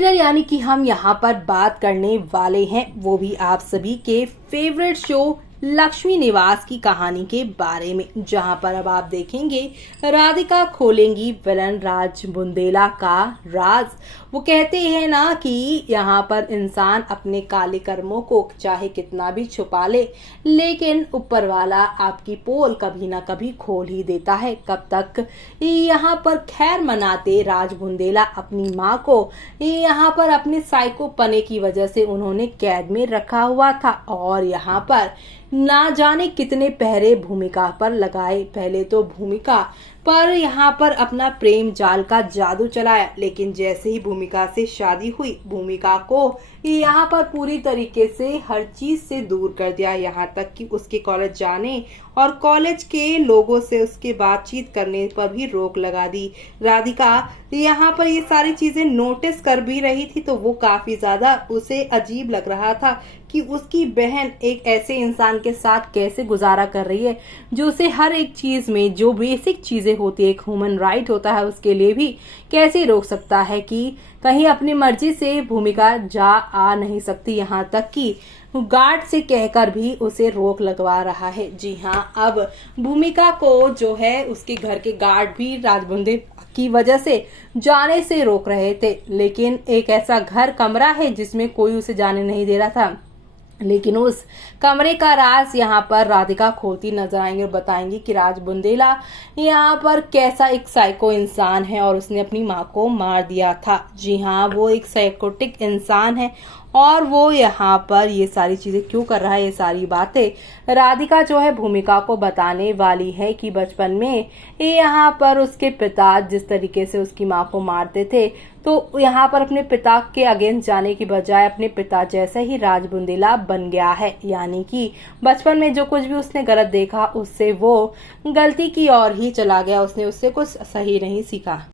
Serial यानी कि हम यहाँ पर बात करने वाले हैं वो भी आप सभी के फेवरेट शो लक्ष्मी निवास की कहानी के बारे में, जहां पर अब आप देखेंगे राधिका खोलेंगी विलन राज बुंदेला का राज। वो कहते हैं ना कि यहाँ पर इंसान अपने काले कर्मों को चाहे कितना भी छुपा ले, लेकिन ऊपर वाला आपकी पोल कभी ना कभी खोल ही देता है। कब तक यहाँ पर खैर मनाते राज बुंदेला अपनी माँ को यहाँ पर अपने साइको पने की वजह से उन्होंने कैद में रखा हुआ था, और यहाँ पर ना जाने कितने पहरे भूमिका पर लगाए। पहले तो भूमिका पर यहाँ पर अपना प्रेम जाल का जादू चलाया, लेकिन जैसे ही भूमिका से शादी हुई, भूमिका को यहाँ पर पूरी तरीके से हर चीज से दूर कर दिया, यहाँ तक कि उसके कॉलेज जाने और कॉलेज के लोगों से उसके बातचीत करने पर भी रोक लगा दी। राधिका यहाँ पर ये सारी चीजें नोटिस कर भी रही थी, तो वो काफी ज्यादा उसे अजीब लग रहा था कि उसकी बहन एक ऐसे इंसान के साथ कैसे गुजारा कर रही है जो उसे हर एक चीज में, जो बेसिक चीजें होती है, एक ह्यूमन राइट होता है, उसके लिए भी कैसे रोक सकता है कि कहीं अपनी मर्जी से भूमिका जा आ नहीं सकती। यहाँ तक कि गार्ड से कहकर भी उसे रोक लगवा रहा है। जी हाँ, अब भूमिका को जो है उसके घर के गार्ड भी राजबुंदे की वजह से जाने से रोक रहे थे, लेकिन एक ऐसा घर कमरा है जिसमें कोई उसे जाने नहीं दे रहा था। लेकिन उस कमरे का राज यहाँ पर राधिका खोलती नजर आएंगे और बताएंगी कि राज बुंदेला यहाँ पर कैसा एक साइको इंसान है और उसने अपनी माँ को मार दिया था। जी हाँ, वो एक साइकोटिक इंसान है और वो यहाँ पर ये सारी चीजें क्यों कर रहा है, ये सारी बातें राधिका जो है भूमिका को बताने वाली है कि बचपन में यहाँ पर उसके पिता जिस तरीके से उसकी माँ को मारते थे, तो यहाँ पर अपने पिता के अगेंस्ट जाने की बजाय अपने पिता जैसा ही राज बुंदेला बन गया है। यानी कि बचपन में जो कुछ भी उसने गलत देखा उससे वो गलती की ओर ही चला गया, उसने उससे कुछ सही नहीं सीखा।